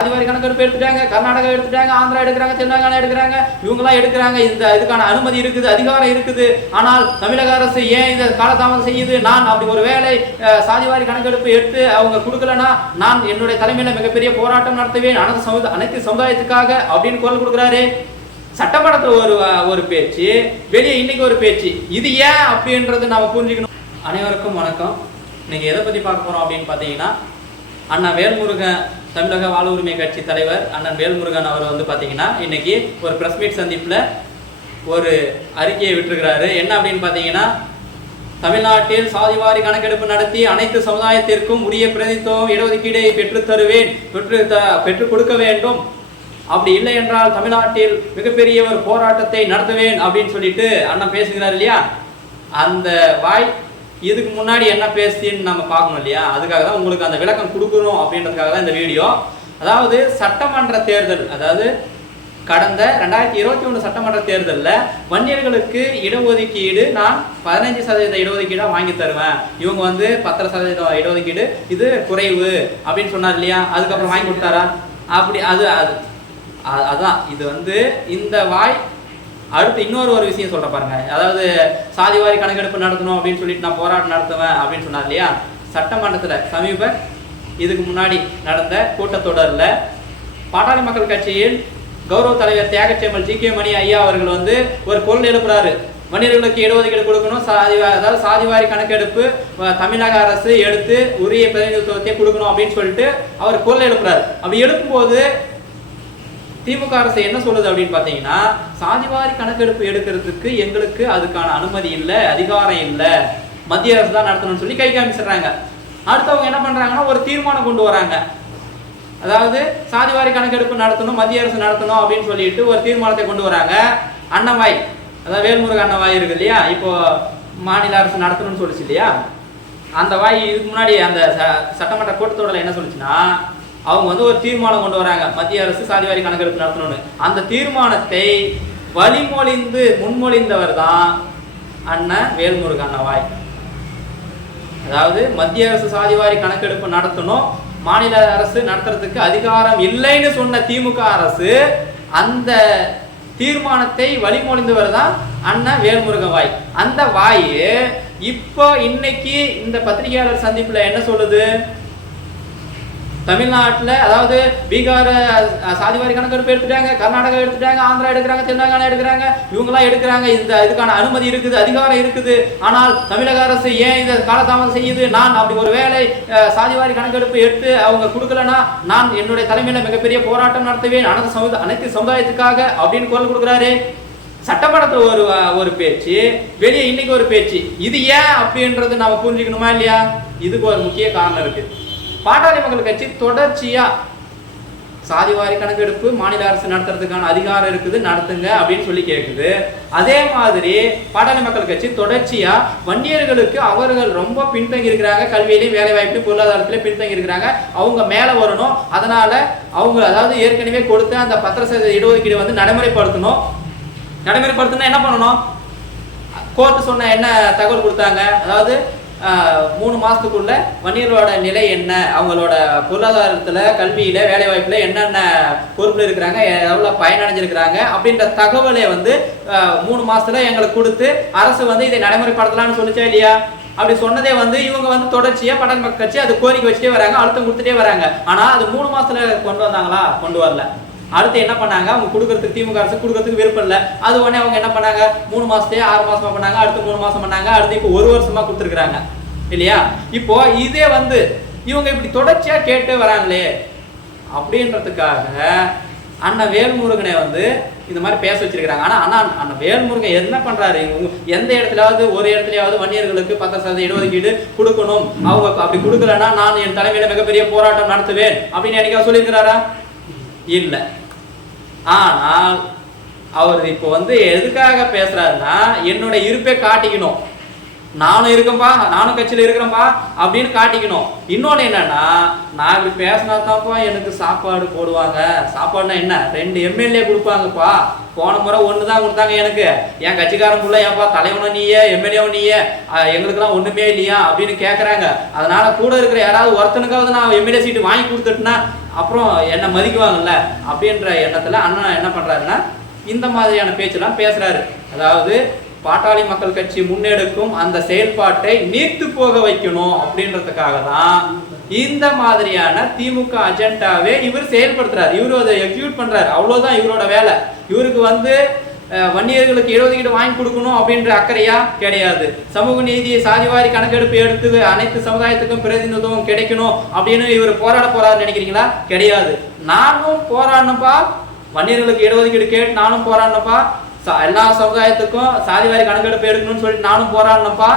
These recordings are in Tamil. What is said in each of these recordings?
சாதிவாரி கணக்கெடுப்பு எடுத்துட்டாங்க, கர்நாடகா எடுத்துட்டாங்க, ஆந்திரா எடுக்கிறாங்க, தெலுங்கானா எடுக்கிறாங்க, இவங்கெல்லாம் எடுக்கிறாங்க. இதுக்கான அனுமதி இருக்குது, அதிகாரம் இருக்குது. ஆனால் தமிழக அரசு ஏன் இதை காலதாமதம் செய்யுது? நான் அப்படி ஒரு வேலை சாதிவாரி கணக்கெடுப்பு எடுத்து அவங்க கொடுக்கலன்னா நான் என்னுடைய தலைமையில மிகப்பெரிய போராட்டம் நடத்துவேன் அனைத்து சமுதாயத்துக்காக அப்படின்னு குரல் கொடுக்குறாரு. சட்டமன்றத்தில் ஒரு பேச்சு, வெளியே இன்னைக்கு ஒரு பேச்சு. இது ஏன் அப்படின்றது நாம புரிஞ்சுக்கணும். அனைவருக்கும் வணக்கம். நீங்க எதை பத்தி பார்க்க போறோம் அப்படின்னு பாத்தீங்கன்னா, அண்ணா வேல்முருகன் தமிழக வாழ் உரிமை கட்சி தலைவர் அண்ணன் வேல்முருகன் அவர் பாத்தீங்கன்னா இன்னைக்கு ஒரு பிரஸ் மீட் சந்திப்புல ஒரு அறிக்கையை விட்டுருக்கிறாரு. என்ன அப்படின்னு பாத்தீங்கன்னா, தமிழ்நாட்டில் சாதிவாரி கணக்கெடுப்பு நடத்தி அனைத்து சமுதாயத்திற்கும் உரிய பிரதித்துவம் இடஒதுக்கீடை பெற்றுக் கொடுக்க வேண்டும். அப்படி இல்லை என்றால் தமிழ்நாட்டில் மிகப்பெரிய ஒரு போராட்டத்தை நடத்துவேன் அப்படின்னு சொல்லிட்டு அண்ணன் பேசுகிறார் இல்லையா. அந்த வாய் இதுக்கு முன்னாடி என்ன பேசுன்னு நம்ம பார்க்கணும் இல்லையா. அதுக்காக தான் உங்களுக்கு அந்த விளக்கம் கொடுக்கணும் அப்படின்றதுக்காக தான் இந்த வீடியோ. அதாவது சட்டமன்ற தேர்தல், அதாவது கடந்த 2021 சட்டமன்ற தேர்தலில் வன்னியர்களுக்கு இடஒதுக்கீடு நான் 15% இடஒதுக்கீடாக வாங்கி தருவேன், இவங்க 10% இடஒதுக்கீடு இது குறைவு அப்படின்னு சொன்னார் இல்லையா. அதுக்கப்புறம் வாங்கி கொடுத்தாரா? அப்படி அதான் இது இந்த வாய் அடுத்து இன்னொரு விஷயம் சொல்ற பாருங்க. அதாவது சாதிவாரி கணக்கெடுப்பு நடத்தணும் அப்படின்னு சொல்லிட்டு நான் போராட்டம் நடத்துவேன் அப்படின்னு சொன்னார் இல்லையா. சட்டமன்றத்தில் இதுக்கு முன்னாடி நடந்த கூட்டத்தொடரில் பாட்டாளி மக்கள் கட்சியின் கௌரவ தலைவர் தியாகச்செம்மல் ஜி.கே. மணி ஐயா அவர்கள் ஒரு பொருள் எழுப்புறாரு. வன்னியர்களுக்கு இடஒதுக்கீடு கொடுக்கணும், அதாவது சாதிவாரி கணக்கெடுப்பு தமிழக அரசு எடுத்து உரிய பிரதிநிதித்துவத்தை கொடுக்கணும் அப்படின்னு சொல்லிட்டு அவர் பொருள் எழுப்புறாரு. அப்படி எழுப்பும்போது திமுக அரசு என்ன சொல்லுது அப்படின்னு பாத்தீங்கன்னா, சாதிவாரி கணக்கெடுப்பு எடுக்கிறதுக்கு எங்களுக்கு அதுக்கான அனுமதி இல்லை, அதிகாரம் இல்லை, மத்திய அரசு தான் நடத்தணும்னு சொல்லி கை காமிச்சிடுறாங்க. அடுத்தவங்க என்ன பண்றாங்கன்னா ஒரு தீர்மானம் கொண்டு வராங்க. அதாவது சாதிவாரி கணக்கெடுப்பு நடத்தணும், மத்திய அரசு நடத்தணும் அப்படின்னு சொல்லிட்டு ஒரு தீர்மானத்தை கொண்டு வராங்க. அண்ணவாய், அதாவது வேல்முருகன் அண்ணவாய் இருக்கு இல்லையா, இப்போ மாநில அரசு நடத்தணும்னு சொல்லிச்சு இல்லையா. அந்த வாய் இதுக்கு முன்னாடி அந்த சட்டமன்ற கூட்டத்தொடரில் என்ன சொல்லிச்சுன்னா, அவங்க ஒரு தீர்மானம் கொண்டு வராங்க, மத்திய அரசு சாதிவாரி கணக்கெடுப்பு நடத்தணும்னு. அந்த தீர்மானத்தை முன்மொழிந்தவர் தான் அண்ணன் வேல்முருகன் அண்ணவாய். அதாவது மத்திய அரசு சாதிவாரி கணக்கெடுப்பு நடத்தணும், மாநில அரசு நடத்துறதுக்கு அதிகாரம் இல்லைன்னு சொன்ன திமுக அரசு அந்த தீர்மானத்தை வழிமொழிந்தவர் தான் அண்ணன் வேல்முருகன் வாய். அந்த வாய் இப்போ இன்னைக்கு இந்த பத்திரிகையாளர் சந்திப்புல என்ன சொல்லுது? தமிழ்நாட்டில், அதாவது பீகார் சாதிவாரி கணக்கெடுப்பு எடுத்துட்டாங்க, கர்நாடகா எடுத்துட்டாங்க, ஆந்திரா எடுக்கிறாங்க, தெலுங்கானா எடுக்கிறாங்க, இவங்கெல்லாம் எடுக்கிறாங்க. இதுக்கான அனுமதி இருக்குது, அதிகாரம் இருக்குது. ஆனால் தமிழக அரசு ஏன் இதை காலதாமதம் செய்யுது? நான் அப்படி ஒரு வேலை சாதிவாரி கணக்கெடுப்பு எடுத்து அவங்க கொடுக்கலன்னா நான் என்னுடைய தலைமையில மிகப்பெரிய போராட்டம் நடத்துவேன் அனைத்து சமுதாயத்துக்காக அப்படின்னு குரல் கொடுக்குறாரு. சட்டமன்றத்தில் ஒரு பேச்சு, வெளியே இன்னைக்கு ஒரு பேச்சு. இது ஏன் அப்படின்றது நாம புரிஞ்சுக்கணுமா இல்லையா? இதுக்கு ஒரு முக்கிய காரணம் இருக்கு. பாட்டாளி மக்கள் கட்சி தொடர்ச்சியா சாதிவாரி கணக்கெடுப்பு மாநில அரசு நடத்துறதுக்கான அதிகாரம் இருக்குது, நடத்துங்க அப்படின்னு சொல்லி கேட்குது. அதே மாதிரி பாட்டாளி மக்கள் கட்சி தொடர்ச்சியா வன்னியர்களுக்கு அவர்கள் ரொம்ப பின்தங்கி இருக்கிறாங்க, கல்வியிலையும் வேலை வாய்ப்பு பொருளாதாரத்திலே பின்தங்கி இருக்கிறாங்க, அவங்க மேல வரணும், அதனால அவங்க அதாவது ஏற்கனவே கொடுத்த அந்த 10% இடஒதுக்கீடு நடைமுறைப்படுத்தணும். நடைமுறைப்படுத்தணும் என்ன பண்ணணும்? கோர்ட்டு சொன்ன என்ன தகவல் கொடுத்தாங்க? அதாவது 3 மாசத்துக்குள்ள வன்னியர்களோட நிலை என்ன, அவங்களோட பொருளாதாரத்துல, கல்வியில, வேலை வாய்ப்புல என்னென்ன பொறுப்புல இருக்கிறாங்க, எவ்வளவு பயனடைஞ்சிருக்கிறாங்க அப்படின்ற தகவலை 3 மாசத்துல எங்களுக்கு கொடுத்து அரசு இதை நடைமுறைப்படுத்தலாம்னு சொல்லிச்சா இல்லையா? அப்படி சொன்னதே இவங்க தொடர்ச்சியா பாட்டாளி மக்கள் கட்சி அது கோரிக்கை வச்சுட்டே வராங்க, அழுத்தம் கொடுத்துட்டே வராங்க. ஆனா அது 3 மாசத்துல கொண்டு வந்தாங்களா? கொண்டு வரல. அடுத்து என்ன பண்ணாங்க? அவங்க கொடுக்கறதுக்கு திமுக அரசு கொடுக்கறதுக்கு விருப்பம் இல்லை. அது உடனே அவங்க என்ன பண்ணாங்க? 3 மாசத்தையே 6 மாசமா பண்ணாங்க, அடுத்து 3 மாசம் பண்ணாங்க, அடுத்து இப்போ 1 வருஷமா கொடுத்துருக்காங்க இல்லையா? இப்போ இதே இவங்க இப்படி தொடர்ச்சியா கேட்டு வராங்களே அப்படின்றதுக்காக அண்ணன் வேல்முருகனை இந்த மாதிரி பேச வச்சிருக்கிறாங்க. ஆனா அண்ணன் வேல்முருகன் என்ன பண்றாரு? எந்த இடத்துலயாவது ஒரு இடத்துலயாவது வன்னியர்களுக்கு 10% இடஒதுக்கீடு கொடுக்கணும், அவங்க அப்படி கொடுக்கலன்னா நான் என் தலைமையில மிகப்பெரிய போராட்டம் நடத்துவேன் அப்படின்னு என்னைக்கா சொல்லியிருக்கிறாரா? இல்ல. ஆனால் அவர் இப்போ எதுக்காக பேசுறாருன்னா, என்னோட இருப்பை காட்டிக்கணும், நானும் இருக்கேன்பா, நானும் கட்சியில் இருக்கிறேன்பா அப்படின்னு காட்டிக்கணும். இன்னொன்று என்னன்னா, நான் இப்படி பேசினா தான்ப்பா எனக்கு சாப்பாடு போடுவாங்க. சாப்பாடுனா என்ன? 2 எம்எல்ஏ கொடுப்பாங்கப்பா. போன முறை 1 தான் கொடுத்தாங்க எனக்கு. என் கட்சிக்காரங்குள்ள ஏன்பா தலைவனும் நீயே, எம்எல்ஏவும் நீயே, எங்களுக்குலாம் ஒன்றுமே இல்லையா அப்படின்னு கேட்குறாங்க. அதனால கூட இருக்கிற யாராவது ஒருத்தனுக்காவது நான் எம்எல்ஏ சீட்டு வாங்கி கொடுத்துட்டுனா அப்புறம் என்ன மதிக்குவாங்கல்ல அப்படின்ற எண்ணத்துல அண்ணன் என்ன பண்றாருன்னா இந்த மாதிரியான பேச்செல்லாம் பேசுறாரு. அதாவது பாட்டாளி மக்கள் கட்சி முன்னெடுக்கும் அந்த செயல்பாட்டை நீர்த்து போக வைக்கணும் அப்படின்றதுக்காக தான் இந்த மாதிரியான திமுக அஜெண்டாவே இவர் செயல்படுத்துறாரு. இவரு அதை எக்ஸிக்யூட் பண்றாரு. அவ்வளவுதான் இவரோட வேலை. இவருக்கு வந்து வன்னியர்களுக்கு இடஒதுக்கீடு வாங்கி கொடுக்கணும் அப்படின்ற அக்கறையா கிடையாது. சமூக நீதி, சாதிவாரி கணக்கெடுப்பு எடுத்து அனைத்து சமுதாயத்துக்கும் பிரதிநிதித்துவம் கிடைக்கணும் அப்படின்னு இவர் போராட போறாருன்னு நினைக்கிறீங்களா? கிடையாது. நானும் போராடணும்ப்பா, வன்னியர்களுக்கு இடஒதுக்கீடு கேட்டு நானும் போராடணும்ப்பா, எல்லா சமுதாயத்துக்கும் சாதிவாரி கணக்கெடுப்பு எடுக்கணும்னு சொல்லிட்டு நானும் போராடணும்ப்பா,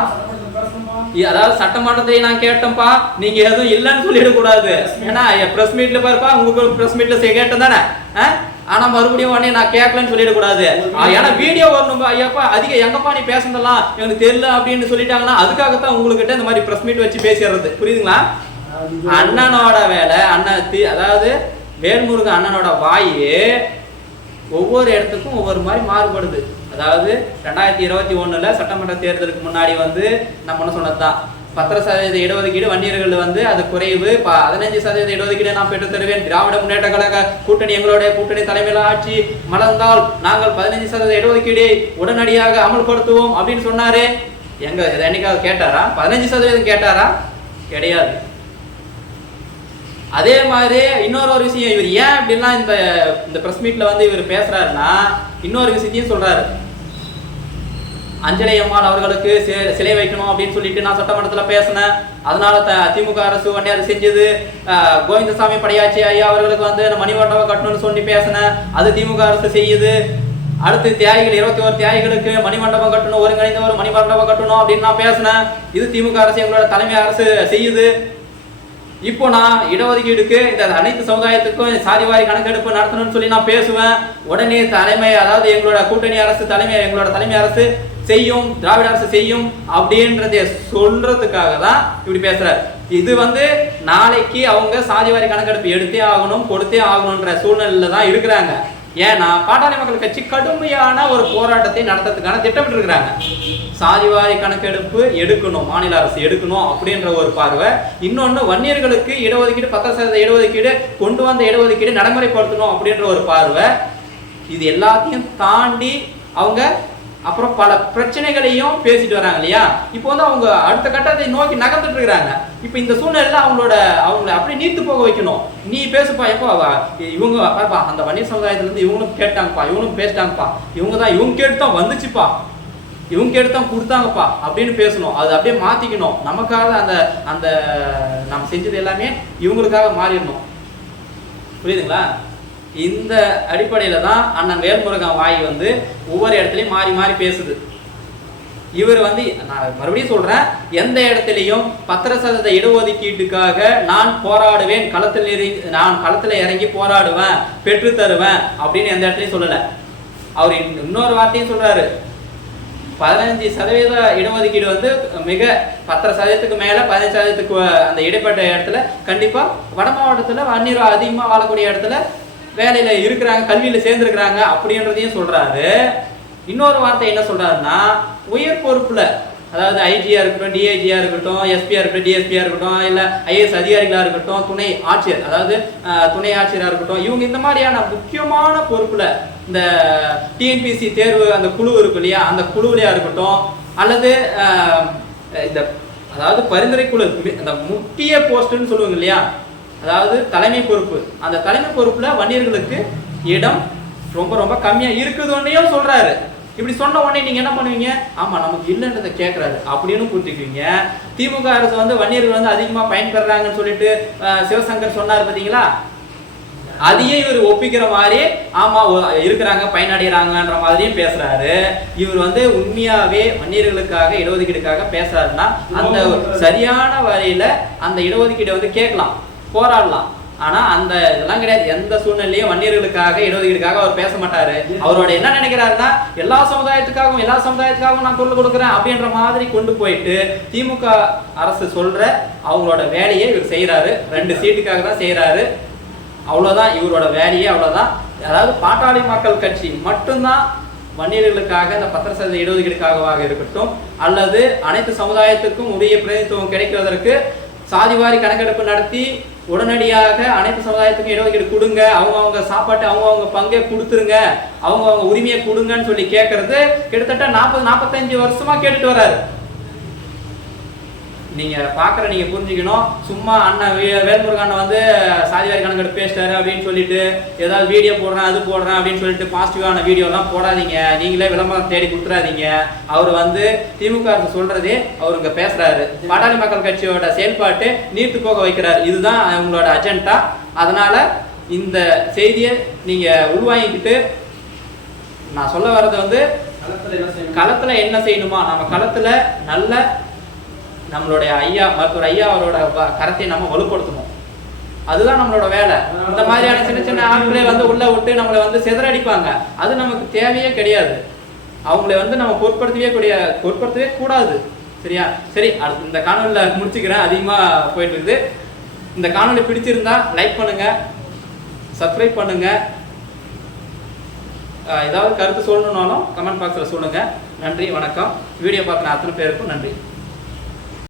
அதாவது சட்டமன்றத்தை நான் கேட்டேன்ப்பா, நீங்க எதுவும் இல்லைன்னு சொல்லிடக்கூடாது. ஏன்னா பிரஸ் மீட்ல பாருப்பா, உங்களுக்கு பிரஸ் மீட்ல கேட்டேன் தானே, ஆனா மறுபடியும் உடனே நான் கேட்கலன்னு சொல்லிடக்கூடாது. ஏன்னா வீடியோ வரணும்பா, ஐயாப்பா அதிக எங்கப்பா நீ பேசுனதெல்லாம் எனக்கு தெரியல அப்படின்னு சொல்லிட்டாங்கன்னா அதுக்காகத்தான் உங்ககிட்ட இந்த மாதிரி பிரஸ் மீட் வச்சு பேசிடுறது. புரியுதுங்களா? அண்ணனோட வேலை, அதாவது வேல்முருகன் அண்ணனோட வாயே ஒவ்வொரு இடத்துக்கும் ஒவ்வொரு மாதிரி மாறுபடுது. அதாவது 2021 சட்டமன்ற தேர்தலுக்கு முன்னாடி வந்து நம்ம என்ன சொன்னதுதான், 10% இடஒதுக்கீடு வன்னியர்கள் வந்து அது குறைவு, 15% இடஒதுக்கீடு நான் பெற்று தருவேன், திராவிட முன்னேற்ற கழக கூட்டணி எங்களுடைய கூட்டணி தலைமையில் ஆட்சி மலர்ந்தால் நாங்கள் 15% இடஒதுக்கீடு உடனடியாக அமல்படுத்துவோம் அப்படின்னு சொன்னாரு. எங்க என்னைக்காவது கேட்டாரா? 15% கேட்டாரா? கிடையாது. அதே மாதிரி இன்னொரு விஷயம், இவர் ஏன் அப்படின்லாம் இந்த பிரஸ் மீட்ல வந்து இவர் பேசுறாருன்னா இன்னொரு விஷயத்தையும் சொல்றாரு. அஞ்சலி அம்மாள் அவர்களுக்கு சிலை வைக்கணும் அப்படின்னு சொல்லிட்டு நான் சட்டமன்றத்தில் பேசினேன். அதனால திமுக அரசு வண்டி அது செஞ்சது. கோவிந்தசாமி படையாச்சி ஐயா அவர்களுக்கு வந்து மணிமண்டபம் கட்டணும்னு சொல்லி பேசினேன், அது திமுக அரசு செய்யுது. அடுத்து தியாகிகள் 21 தியாகிகளுக்கு மணிமண்டபம் கட்டணும், ஒருங்கிணைந்த ஒரு மணிமண்டபம் கட்டணும் அப்படின்னு நான் பேசினேன், இது திமுக அரசு எங்களோட தலைமை அரசு செய்யுது. இப்போ நான் இடஒதுக்கீடுக்கு இந்த அனைத்து சமுதாயத்துக்கும் சாதிவாரி கணக்கெடுப்பு நடத்தணும்னு சொல்லி நான் பேசுவேன். உடனே தலைமை, அதாவது எங்களோட கூட்டணி அரசு எங்களோட தலைமை அரசு செய்யும், திராவிட அரசு செய்யும் அப்படின்றத சொல்றதுக்காக தான் இப்படி பேசுறாரு. இது வந்து நாளைக்கு அவங்க சாதிவாரி கணக்கெடுப்பு எடுத்தே ஆகணும், கொடுத்தே ஆகணும்ன்ற சூழ்நிலையில தான் இருக்கிறாங்க. ஏன்னா பாட்டாளி மக்கள் கட்சி கடுமையான ஒரு போராட்டத்தை நடத்துறதுக்கான திட்டமிட்டு இருக்கிறாங்க. சாதிவாரி கணக்கெடுப்பு எடுக்கணும், மாநில அரசு எடுக்கணும் அப்படின்ற ஒரு பார்வை. இன்னொன்று வன்னியர்களுக்கு இடஒதுக்கீடு 10% இடஒதுக்கீடு கொண்டு வந்த இடஒதுக்கீடு நடைமுறைப்படுத்தணும் அப்படின்ற ஒரு பார்வை. இது எல்லாத்தையும் தாண்டி அவங்க அப்புறம் பல பிரச்சனைகளையும் பேசிட்டு வராங்க இல்லையா? இப்போ வந்து அவங்க அடுத்த கட்டத்தை நோக்கி நகர்ந்துட்டு இருக்கிறாங்க. இப்போ இந்த சூழ்நிலையில அவங்கள அப்படியே நீர்த்து போக வைக்கணும். நீ பேசுப்பா, எப்போ இவங்க பாப்பா அந்த வன்னியர் சமுதாயத்துல இருந்து இவங்களும் கேட்டாங்கப்பா, இவங்களும் பேசிட்டாங்கப்பா, இவங்க கேட்டுதான் வந்துச்சுப்பா, இவங்க கேட்டுதான் கொடுத்தாங்கப்பா அப்படின்னு பேசணும். அது அப்படியே மாத்திக்கணும். நமக்காக அந்த நம்ம செஞ்சது எல்லாமே இவங்களுக்காக மாறிடணும். புரியுதுங்களா? இந்த அடிப்படையில தான் அண்ணன் வேல்முருகன் வாய் வந்து ஒவ்வொரு இடத்துலையும் மாறி மாறி பேசுது. இவர் வந்து நான் மறுபடியும் சொல்றேன், எந்த இடத்துலையும் 10% இடஒதுக்கீட்டுக்காக நான் போராடுவேன், நான் களத்துல இறங்கி போராடுவேன், பெற்று தருவேன் அப்படின்னு எந்த இடத்துலையும் சொல்லல. அவர் இன்னொரு வார்த்தையும் சொல்றாரு, 15% இடஒதுக்கீடு வந்து மிக 10% மேல 15% அந்த இடைப்பட்ட இடத்துல கண்டிப்பா வட மாவட்டத்துல வன்னியர் அதிகமா வாழக்கூடிய இடத்துல வேலையில இருக்கிறாங்க, கல்வியில சேர்ந்துருக்கிறாங்க அப்படின்றதையும் சொல்றாரு. இன்னொரு வார்த்தை என்ன சொல்றாருன்னா, உயர் பொறுப்புல, அதாவது ஐஜியா இருக்கட்டும், டிஐஜியா இருக்கட்டும், எஸ்பியா இருக்கட்டும், டிஎஸ்பியா இருக்கட்டும், இல்ல ஐஏஎஸ் அதிகாரிகளா இருக்கட்டும், துணை ஆட்சியர், அதாவது துணை ஆட்சியரா இருக்கட்டும், இவங்க இந்த மாதிரியான முக்கியமான பொறுப்புல, இந்த டிஎன்பிசி தேர்வு அந்த குழு இருக்கு இல்லையா, அந்த குழுவிலையா இருக்கட்டும், அல்லது இந்த அதாவது பரிந்துரை குழு, அந்த முக்கிய போஸ்ட்னு சொல்லுவாங்க இல்லையா, அதாவது தலைமை பொறுப்பு, அந்த தலைமை பொறுப்புல வன்னியர்களுக்கு இடம் ரொம்ப ரொம்ப கம்மியா இருக்குதுன்னையும் சொல்றாரு. இப்படி சொன்ன உடனே நீங்க என்ன பண்ணுவீங்க? ஆமா நமக்கு இல்லைன்றதை கேட்கறாரு அப்படின்னு புரிஞ்சுக்குவீங்க. திமுக அரசு வந்து வன்னியர்கள் வந்து அதிகமா பயன்பெறாங்கன்னு சொல்லிட்டு சிவசங்கர் சொன்னார் பாத்தீங்களா, அதையே இவர் ஒப்பிக்கிற மாதிரி ஆமா இருக்கிறாங்க, பயனடைகிறாங்கன்ற மாதிரியும் பேசுறாரு. இவர் வந்து உண்மையாவே வன்னியர்களுக்காக இடஒதுக்கீடுக்காக பேசுறாருன்னா அந்த சரியான வழியில அந்த இடஒதுக்கீடை வந்து கேட்கலாம், போராடலாம். ஆனா அந்த இதெல்லாம் கிடையாது. எந்த சூழ்நிலையும் வன்னியர்களுக்காக இடஒதுக்கீடுக்காக அவர் பேச மாட்டாரு. அவரோட என்ன நினைக்கிறாருன்னா, எல்லா சமுதாயத்துக்காகவும் நான் குரல் கொடுக்குறேன் அப்படின்ற மாதிரி கொண்டு போயிட்டு திமுக அரசு சொல்ற அவங்களோட வேலையை இவர் செய்யறாரு. 2 சீட்டுக்காக தான் செய்யறாரு. அவ்வளவுதான் இவரோட வேலையே, அவ்வளவுதான். அதாவது பாட்டாளி மக்கள் கட்சி மட்டும்தான் வன்னியர்களுக்காக இந்த 10% இடஒதுக்கீடுக்காக இருக்கட்டும், அல்லது அனைத்து சமுதாயத்துக்கும் உரிய பிரதிநிதித்துவம் கிடைக்குவதற்கு சாதிவாரி கணக்கெடுப்பு நடத்தி உடனடியாக அனைத்து சமுதாயத்துக்கும் இடஒதுக்கீடு கொடுங்க, அவங்க சாப்பாட்டு அவங்க பங்கே கொடுத்துருங்க, அவங்க உரிமையை கொடுங்கன்னு சொல்லி கேட்கறது கிட்டத்தட்ட 40-45 வருஷமா கேட்டுட்டு வர்றாரு. நீங்க புரிஞ்சுக்கணும். சும்மா அண்ணன் வேல்முருகன் வந்து சாதிவாரி கணக்கெடுப்பு பேசிட்டாரு அப்படின்னு சொல்லிட்டு ஏதாவது வீடியோ போடுறேன் அது போடுறேன் அப்படின்னு சொல்லிட்டு பாசிட்டிவான வீடியோலாம் போடாதீங்க. நீங்களே விளம்பரம் தேடி கொடுத்துறாதீங்க. அவர் வந்து திமுக அரசு சொல்றதே அவருங்க பேசுறாரு. பாட்டாளி மக்கள் கட்சியோட செயல்பாட்டு நீர்த்து போக வைக்கிறாரு. இதுதான் உங்களோட அஜெண்டா. அதனால இந்த செய்தியை நீங்க உள்வாங்கிக்கிட்டு, நான் சொல்ல வர்றது வந்து களத்துல என்ன செய்யணுமா, நம்ம களத்துல நல்ல நம்மளுடைய மருத்துவர் ஐயா அவரோட கரத்தை நம்ம வலுப்படுத்தணும். அதுதான் நம்மளோட வேலை. இந்த மாதிரியான சின்ன சின்ன ஆட்களை வந்து உள்ள விட்டு நம்மளை வந்து சிதறடிப்பாங்க. அது நமக்கு தேவையே கிடையாது. அவங்களை வந்து நம்ம பொருட்படுத்தவே கூடாது. சரியா? சரி, அடுத்து இந்த காணொலியில் முடிச்சுக்கிறேன். அதிகமாக போயிட்டு இருக்குது. இந்த காணொலி பிடிச்சிருந்தா லைக் பண்ணுங்க, சப்ஸ்கிரைப் பண்ணுங்க. ஏதாவது கருத்து சொல்லணும்னாலும் கமெண்ட் பாக்ஸில் சொல்லுங்க. நன்றி, வணக்கம். வீடியோ பார்க்குற அத்தனை பேருக்கும் நன்றி.